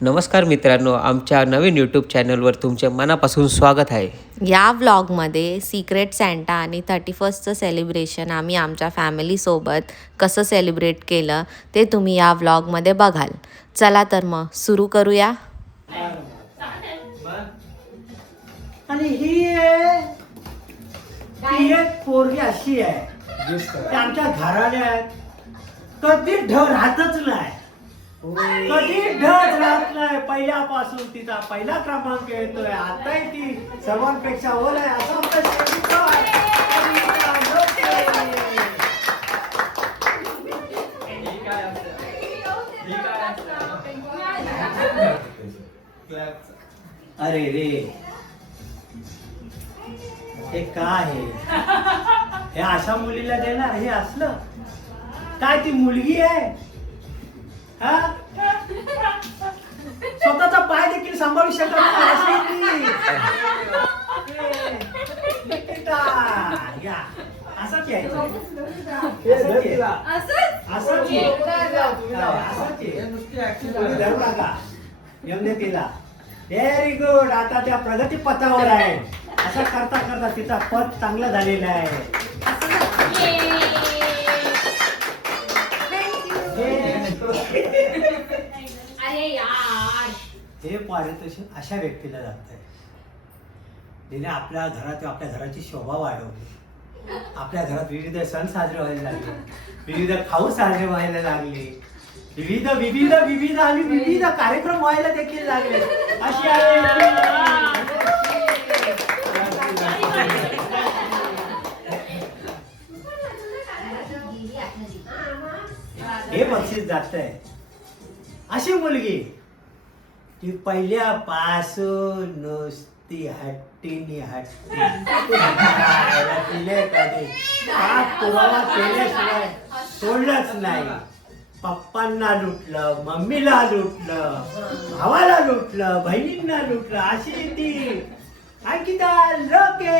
नमस्कार मित्रांनो, आमच्या नवीन यूट्यूब चॅनलवर तुमचे मनापासून स्वागत आहे. या व्लॉगमध्ये सिक्रेट सँटा आणि 31चं सेलिब्रेशन आम्ही आमच्या फॅमिलीसोबत कसं सेलिब्रेट केलं ते तुम्ही या व्लॉगमध्ये बघाल. चला तर मग सुरू करूया. आणि ही एक पोरगी अशी आहे की आमच्या घराण्यात कधी ढ राहतच नाही, कधी ढच राहत नाही. पहिल्यापासून तिचा पहिला क्रमांक येतोय. आताही ती सर्वांपेक्षा वर आहे. असं आमचं शेवटी अरे रे, हे काय हे अशा मुलीला देणार? हे असलं काय? ती मुलगी आहे हा? स्वतःचा पाय देखील सांभाळू शकत नाही अशी ती. या, असंच यायचं. असंच ये. धरू नका. येऊन दे तिला. Very good. आता त्या प्रगती पथावर आहे. असं करता करता तिचा पद चांगला झालेला आहे. हे पारितोषिक अशा व्यक्तीला जात आहे जिने आपल्या घराची शोभा वाढवली. आपल्या घरात विविध सण साजरे व्हायला लागले, विविध खाऊ साजरे व्हायला लागले, विविध विविध विविध आणि विविध कार्यक्रम व्हायला देखील लागले. अशी हे बक्षीस जात आहे. अशी मुलगी ती पहिल्यापासून नुसती हट्टीनी हट्टी. पुरावा केल्याशिवाय सोडलंच नाही. पप्पांना लुटलं, मम्मीला लुटलं, भावाला लुटलं, बहिणींना लुटलं. अशी ती अंकिता लोके.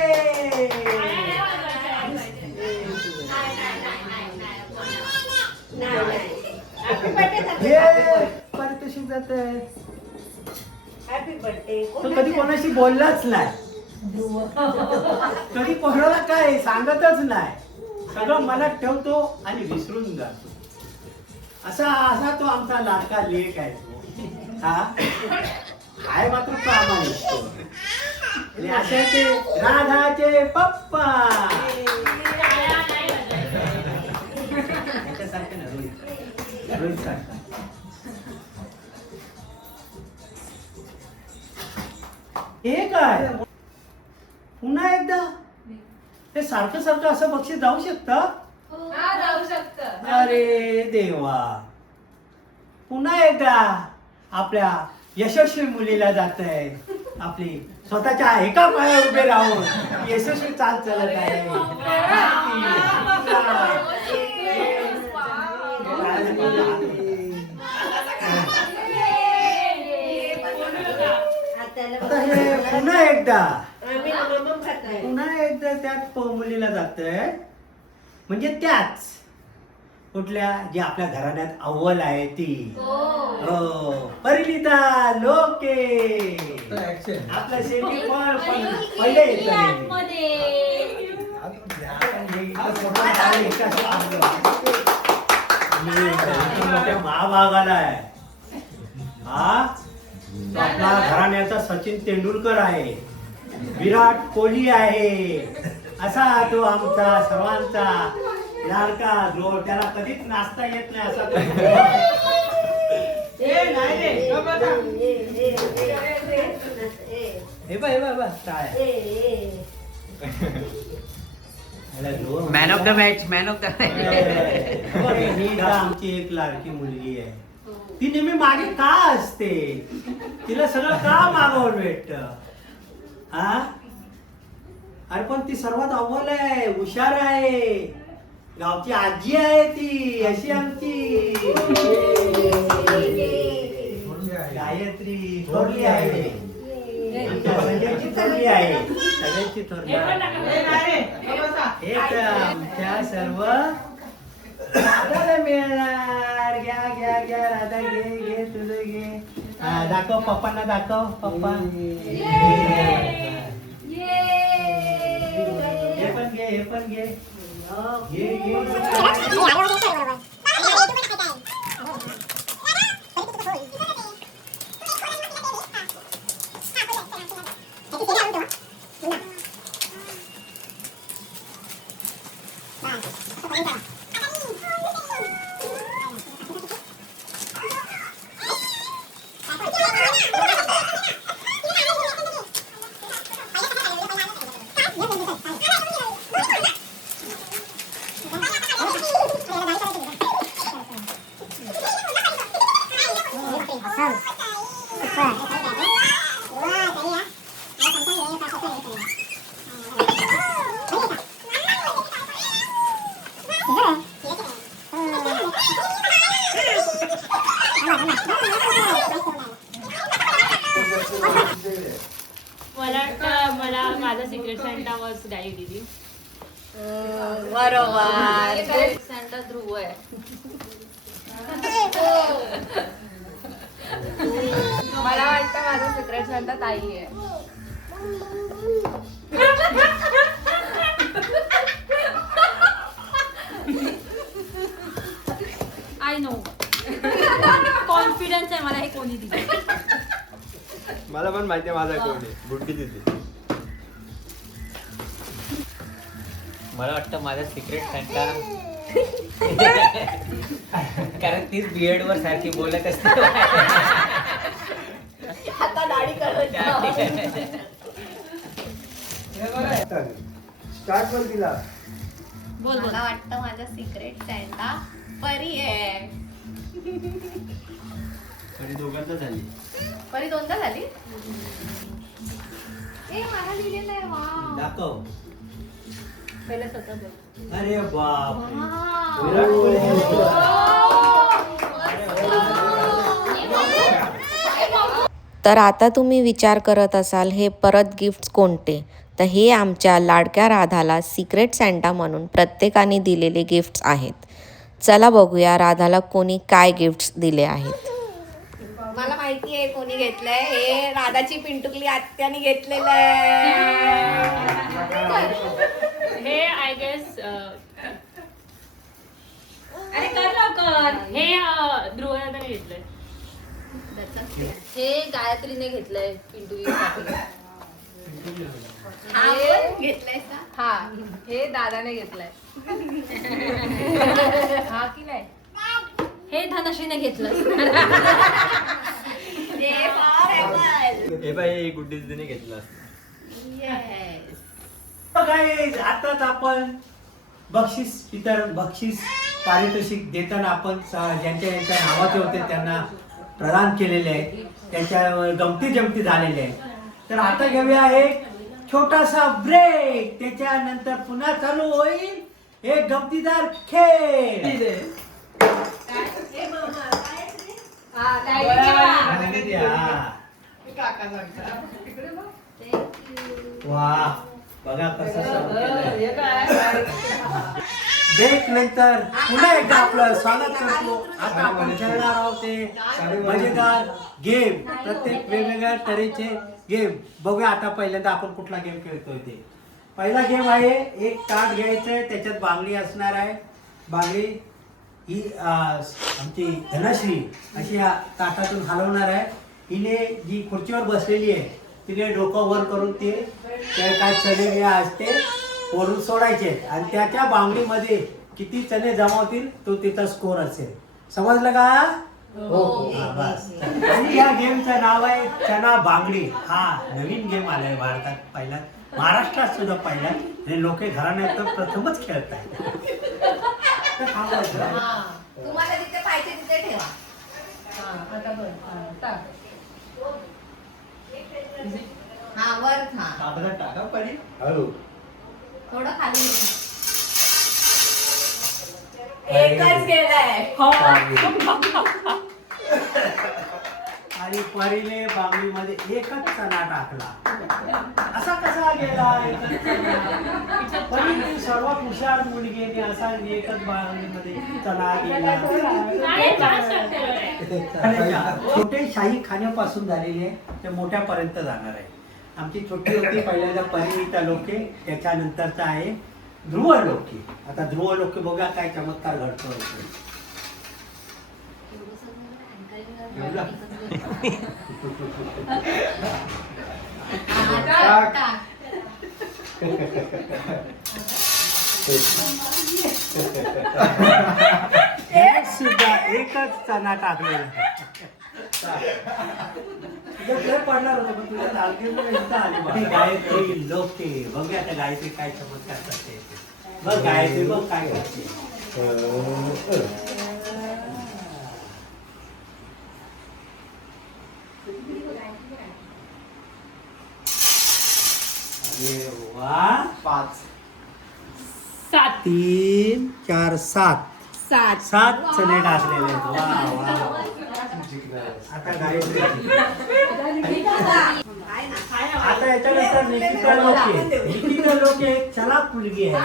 पारितोषिक जात आहे. तो कधी कोणाशी बोललाच नाही, कधी कोणाला काय सांगतच नाही. सगळं मनात ठेवतो आणि विसरून जातो. असा तो आमचा लाडका लेक आहे. तो हा काय मात्र प्रामाणिक. आणि अशा ते राधाचे पप्पा. त्याच्यासारखे ना रोहित सारखा. हे काय पुन्हा एकदा हे सारखं सारखं असं बक्षीस जाऊ शकतं? जाऊ शकतं. अरे देवा, पुन्हा एकदा आपल्या यशस्वी मुलीला जात आहे. आपली स्वतःच्या एका पायावर उभे राहून यशस्वी चाल चालत आहे. आता हे पुन्हा एकदा त्यात मुलीला जातंय. म्हणजे त्याच कुठल्या जी आपल्या घराण्यात अव्वल आहे ती. हो, परिणिता लोके. आपल्या शेती पण पहिले येत महाभागाला आहे. हा आपला घराण्याचा सचिन तेंडुलकर आहे, विराट कोहली आहे. असा तो आमचा सर्वांचा लाडका, जो त्याला कधीच नाचता येत नाही असा. Man of the match, man of the he आमची एक लाडकी मुलगी आहे. ती नेहमी मागे का असते? तिला सगळं का मागावर भेटत? हा, अरे पण ती सर्वात अव्वल आहे, हुशार आहे, गावची आजी आहे ती. अशी आमची गायत्री थोरली आहे. सगळ्यांची थोरली आहे, सगळ्यांची थोरली आहे. आमच्या सर्व राधाला मिळणार. घ्या घ्या घ्या राधा, घे घे तुझं घे. दाखव पप्पांना दाखव पप्पा हे पण घे हे पण घे मला वाटतं मला माझा सिक्रेट सॅन्टा वॉज डॅडी दीदी. बरोबर. सॅन्टा ध्रुव आहे. मला वाटतं माझा सिक्रेट सॅन्टा ताई आहे. I know. कॉन्फिडन्स आहे मला हे कोणी दिली. मला पण माहिती आहे माझा कोण आहे. गुड्डी दिदी. मला वाटतं माझा सिक्रेट सॅन्टा कारण तीच बियर्ड वर सारखी बोलत असते. आता दाढी करत स्टार्ट पण दिला. बोल मला वाटतं माझा सिक्रेट सॅन्टा परी आहे. आणि दोघांना झाली. परी दोनदा झाली. ए मला लिहिलेलं आहे. वा. दाखव पहिले स्वतः बोल. अरे बाप वा. विराट कोहली. तर आता तुम्ही विचार करत असाल हे परत गिफ्ट्स कोणते, तर हे आमच्या लाडक्या राधाला सिक्रेट सॅन्टा म्हणून प्रत्येकाने दिलेले गिफ्ट्स आहेत. चला बघूया राधाला कोणी काय गिफ्ट्स दिले आहेत. मला माहिती आहे कोणी घेतलंय. हे राधाची पिंटुकली आत्याने घेतलेलं आहे. हे आय गेस अरे कर लवकर. हे ध्रुवदाने घेतलंय. हे गायत्रीने घेतलंय पिंटुकीसाठी. घेतलंय का? हा हे दादाने घेतलंय. हा की नाही. हे धनश्रीने घेतलं. हे बाई गुड्डी दिदीने घेतला. Guys, आताच आपण बक्षीस पारितोषिक देताना आपण ज्यांच्या नावाचे होते त्यांना प्रदान केलेले आहे. त्यांच्या गमती जमती झालेले आहे. तर आता घेऊया एक छोटासा ब्रेक. त्याच्यानंतर पुन्हा चालू होईल एक गमतीदार खेळ. वा बघा कसं ब्रेक नंतर पुन्हा एकदा आपलं स्वागत करतो. आता आपण खेळणार आहोत ते मजेदार गेम. प्रत्येक वेगवेगळ्या तऱ्हेचे गेम बघूया. आता पहिल्यांदा आपण कुठला गेम खेळतोय ते. पहिला गेम आहे एक ताट घ्यायचंय. त्याच्यात बांगडी असणार आहे. बांगडी ही आमची धनश्री अशी या ताटातून हलवणार आहे. हिने जी खुर्चीवर बसलेली आहे तिने डोकं वर करून ते काय चणे बिया असते वरून सोडायचे आणि त्याच्या बांगडीमध्ये किती चणे जमा होतील तो तिचा स्कोर असेल. समजलं का? हो बस. आणि या गेमचं नाव आहे चना बांगडी. हा नवीन गेम आलाय भारतात पहिला, महाराष्ट्रात सुद्धा पहिला. हे लोक घराण्यात तर प्रथमच खेळत आहेत. तुम्हाला जिथे पाहिजे तिथे ठेवा. हा वर टाका पडी हळू. थोडं खाली. एकच गेलाय. आणि परीने बांगडीमध्ये एकच चणा टाकला. असा कसा गेला एकच चणा? परी ती सर्वात हुशार मुलगी आहे, ती असा एकच बांगडीमध्ये चणा गेला. नाही, छान structure. छोटे शाही खाण्यापासून झालेले ते मोठ्यापर्यंत जाणार आहे. आमची छोटी होती पहिल्यांदा परिणिता लोके, त्याच्यानंतरचा आहे ध्रुव लोके. आता ध्रुव लोके बघा काय चमत्कार घडतो. सुद्धा एकच चणा टाकलेला पडणार होतं, पण तुला आली. गायत्री लोके बघूया आता गायत्री काय चमत्कार करते. बघ गायत्री बघ काय करते. अरे वा. 5 7 3 4 7 7 चणे टाकलेले आहेत. वा वा. आता गायत्री आता याच्यानंतर निकिता लोके. निकिता लोके एक चलाक मुलगी आहे.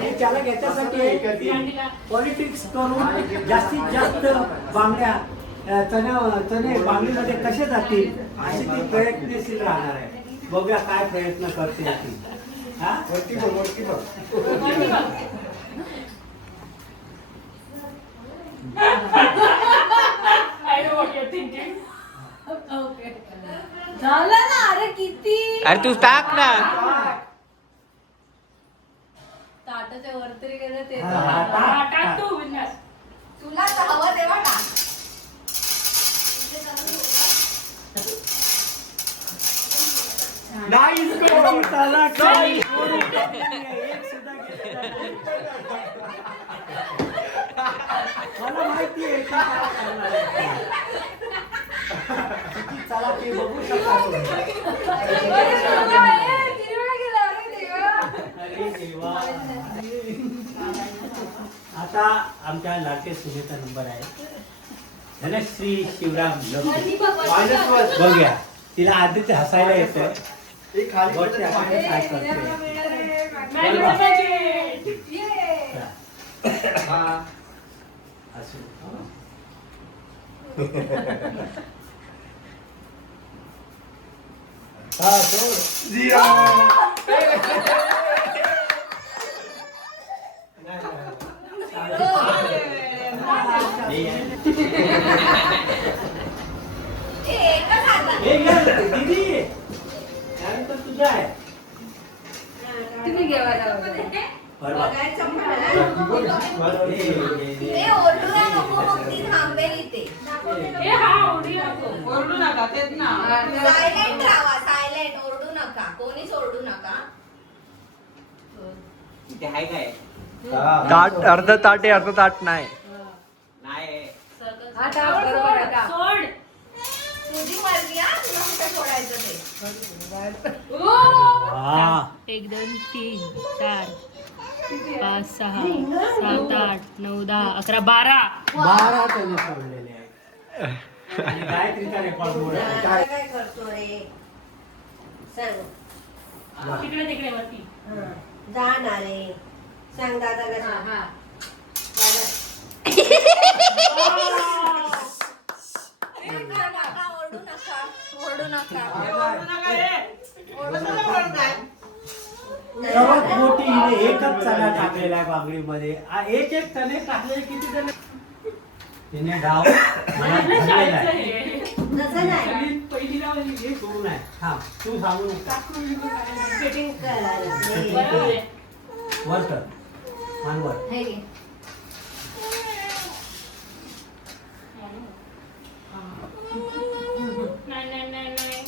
हे चलाक याच्यासाठी पॉलिटिक्स करून जास्तीत जास्त बांगड्या चणे बांगडीमध्ये कसे जातील अशी ती प्रयत्नशील राहणार आहे. बघूया काय प्रयत्न करते ती. हा वरती बघ वरती बघ. I know what you're thinking. झालं ना. अरे किती अरे तू टाक ना. ताटाच्या वरती गेलं ते हा, टाक तू विन्यास. तुला तर हवं तेव्हा टाक. नाही चलाक नाही. एक सुद्धा गेलेला नाही. मला माहिती आहे का काय करणार आहे. किती चलाक आहे बघू शकता तुम्ही. अरे देवा. आता आमच्या लाटे सुनेचा नंबर आहे. धनश्री शिवराम लोके. बघूया तिला आधीच हसायला येतं. एक खाली बघते आपण काय करते. हा असू. हा सोड. दीदी त्यानंतर तुझं आहे. तुम्ही घेवा बरोबर. ते ओरडू नको मग ती थांबेल इथे. ए, हा, उडूया आपण. ओरडू नका तेच ना. सायलेंट राहा. सायलेंट. ओरडू नका. कोणीच ओरडू नका. ते आहे काय? ताट अर्ध ताट आहे अर्ध ताट नाही. नाही. हा टाक. बरोबर आहे, टाक. सोड. तुझी मर्जी हा. तुला कुठे सोडायचं ते. हा 1 2 3 4 5 6 7 8 9 10 11 12. 12 त्याने सोडलेले आहे. आणि गायत्रीचा रेकॉर्ड मोड आहे. काय काय करतो रे. सांग. तिकडे तिकडे वरती. जाणार रे. सांग दादाला. ओरडू नका. ओरडू नका. ओरडू नका रे. ओरडू नका ओरडताय. सर्वात मोठी हिने एकच चणा टाकलेला आहे बांगडीमध्ये. एक एक चणे टाकलेले किती जण तिने डाव मला धरलेला आहे. तसं नाही. पहिली डाव हे सोडून आहे. हा तू सांगू नका. फिटिंग करायला. बरोबर आहे. वर कर मानवर. हे घे. नाही नाही नाही नाही.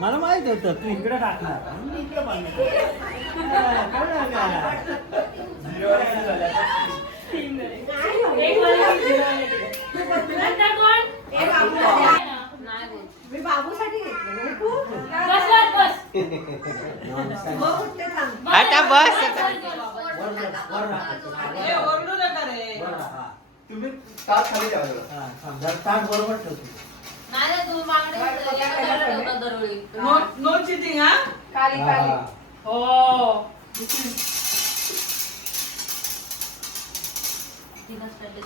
मला माहित होतं तू इकडे टाकणार. मी इकडे बांधणार. कळलं का? एक वाला zero आले तिकडे. नंतर कोण? हे बाबूला द्या. मी बाबूसाठी घेतलं. बस बस बस. मग कुठे थांब. आता बस. वर टाक. ए, ओरडू नका. ताट खाली ठेवा जरा. हा, थांब, जरा ताट बरोबर ठेवतो. नो चिटिंग हा खाली हा. हो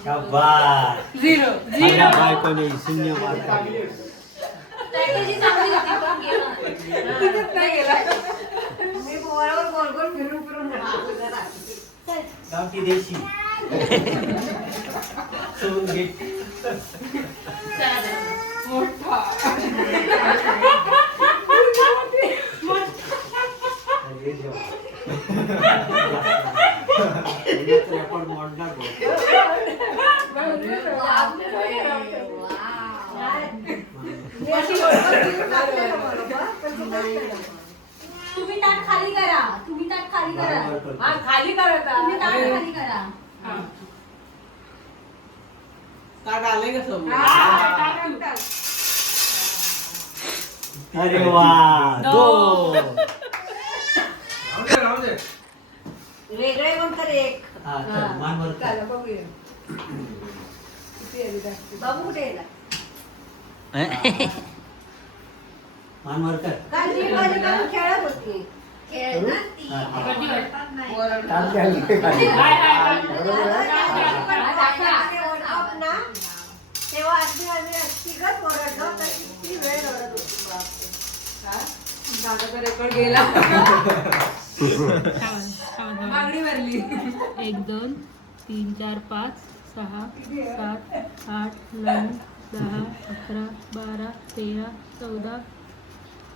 शाबास. झिरो माझ्या बायकोने शून्य मार्क. गावठी देशी सोडून घे. अरे देवा. हिला तर आपण मोडणार बघ. तुम्ही ताट खाली करा. तुम्ही ताट खाली करा. हा खाली करता तुम्ही ताट खाली करा. ताट आले का समोर अरे वा दो. वेगळे कोण तर एक. हा, चल, मान वर कर. बाबू कुठे गेला? मान वर कर. काल जी बाजू खेळत होती. खेळणार ती. हा, हा. कधी वाट? ताट घ्यायला खाली. तेव्हा आम्ही तिघच ओरडलो तर किती वेळ ओरडत होती बापरे. दादाचा रेकॉर्ड गेला थांबा. मागणी भरली 1 2 3 4 5 6 7 8 9 10 11 12 13 14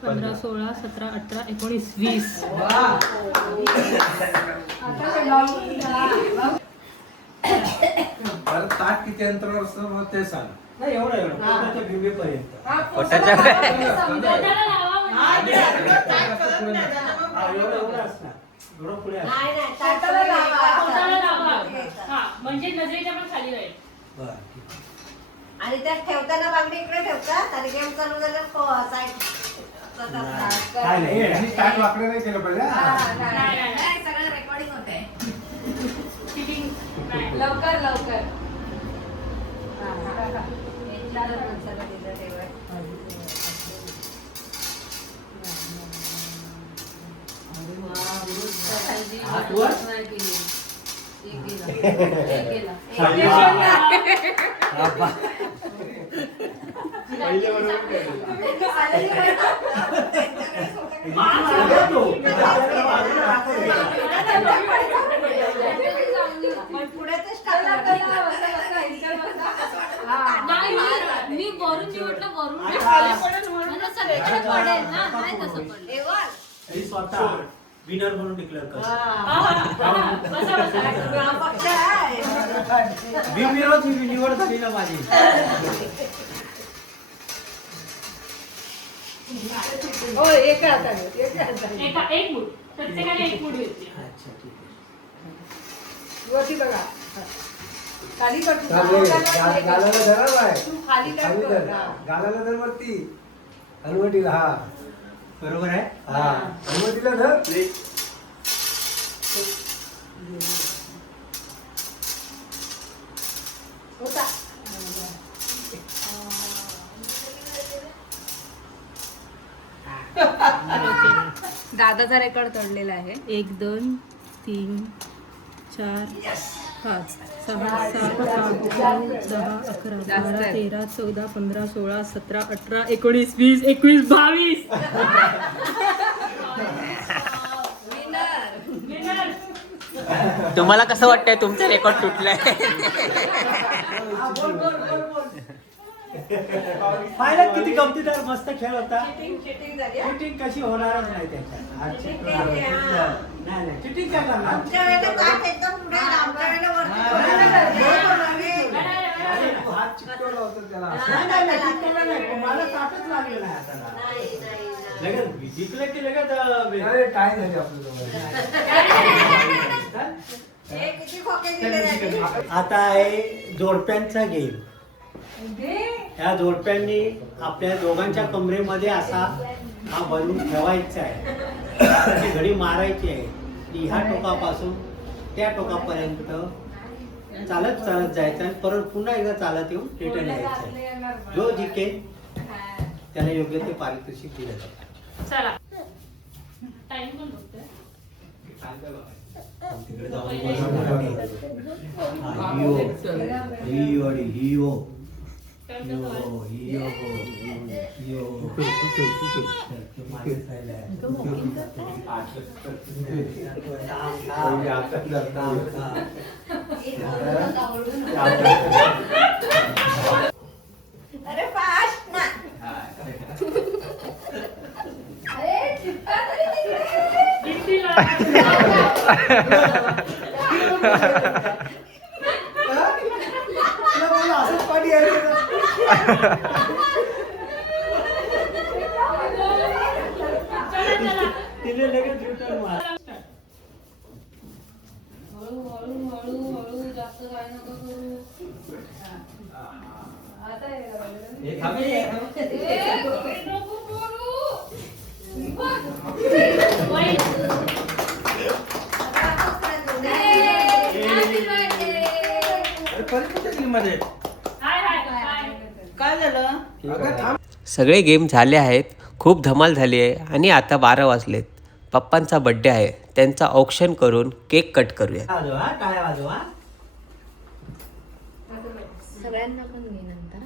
15 16 17 18 19 20. बरं, ताट किती अंतरावर असतं मग ते सांग. नाही एवढं एवढं पोटाच्या बिंबीपर्यंत. हा, एवढं एवढं असणार. एवढं पुढे असणार. नाही नाही ताटाला पोटाला दाबा. लावा. हा, म्हणजे नजरेच्या पण खाली राहील. बरं, ठीक आहे. आणि त्यात ठेवताना बांगडी इकडे ठेवतात आणि गेम चालू झाल्यावर साईड काय नाही यांनी ताट वाकडं नाही केलं पाहिजे हा. नाही. सगळं रेकॉर्डिंग होते. Cheating नाही. लवकर लवकर हात वर. बाबा. पहिले बरोबर केलं. पुढे तर नाही, मी वरून निवडलं वरून म्हणजे सगळीकडे पडेल ना, नाही तसं पडलं. ही स्वतः विनर म्हणून डिक्लेअर कर. बसा बसा. बिनविरोध ही निवड झाली ना माझी. हो एका हाताने एका हाताने एक मूठ प्रत्येकाने एक मूठ घेतली. अच्छा ठीक आहे. वरती बघा खाली कर तू. गालाला धरा बाय. तू खाली खाली कर धर. गालाला धर वरती. हलवटीला हा. बरोबर आहे. हा. हलवटीला धर. होता दादाचा रेकॉर्ड तोडलेला आहे. 1 2 3 4 5 6 7 8 9 10 11 12 13 14 15 16 17 18 19 20 21 22. तुम्हाला कसं वाटतंय तुमचं रेकॉर्ड तुटलंय? पाहिलं किती गमतीदार मस्त खेळ होता. चिटिंग झाली हा. चिटिंग कशी होणारच नाही त्याच्यात. आज चिटिंग चिटिंग केली, हा. नाही नाही चिटिंग काय करणार. आमच्या वेळेला ताट एकदम पुढे आणि आमच्या वेळेला वरती हा. कोणाला अरे, तू हात चिकटवला होता त्याला. नाही नाही चिटकवलं नाही. पण मला ताटच लागलं नाही हाताला. नाही नाही लगेच जिंकलं की लगेच अरे काय झाली आपल्या दोघांची? हे किती खोके दिले त्यांनी. आता आहे जोडप्यांचा गेम. ह्या जोडप्यांनी आपल्या दोघांच्या कमरेमध्ये असा हा बलून ठेवायचा आहे. त्याची घडी मारायची आहे. ती ह्या टोकापासून त्या टोकापर्यंत चालत चालत जायचं आणि परत पुन्हा एकदा चालत येऊन रिटर्न यायचं. जो जिंकेल त्याला योग्य ते पारितोषिक दिलं जातं. चला टाइम पण बघतोय. तिकडे जाऊन हियो हियो अरे फास्ट ना. अरे चिपका तरी तिकडे. किती असंच पाणी आहे. तिने लगेच रिटर्न मार. हळू हळू हळू हळू जास्त काय नको करू. आता हे बघा. हे थांबे. नको करू. काय झालं? सगळे गेम झाले आहेत, खूप धमाल झाली आहे आणि आता 12 वाजलेत. पप्पांचा बड्डे आहे, त्यांचा ऑप्शन करून केक कट करूया. वाजवा काय वाजवा. सगळ्यांना पण मी नंतर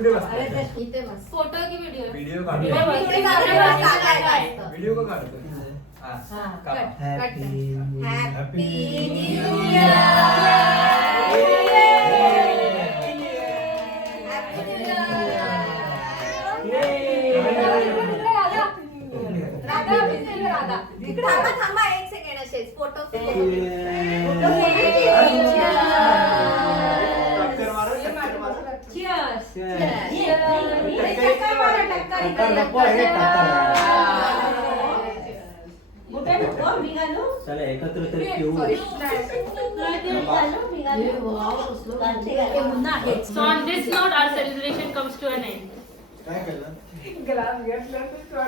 ते बरोबर आहे. इथे बस. फोटो की व्हिडिओ? व्हिडिओ इथे जाऊन चालायला असतं. व्हिडिओ का काढतो? Happy happy new year. थांबा थांबा एक सेकंड असेच फोटो चला एकत्र तरी पिऊ. So on this note, our celebration comes to an end. काय केलं? ग्लास घेतलं तर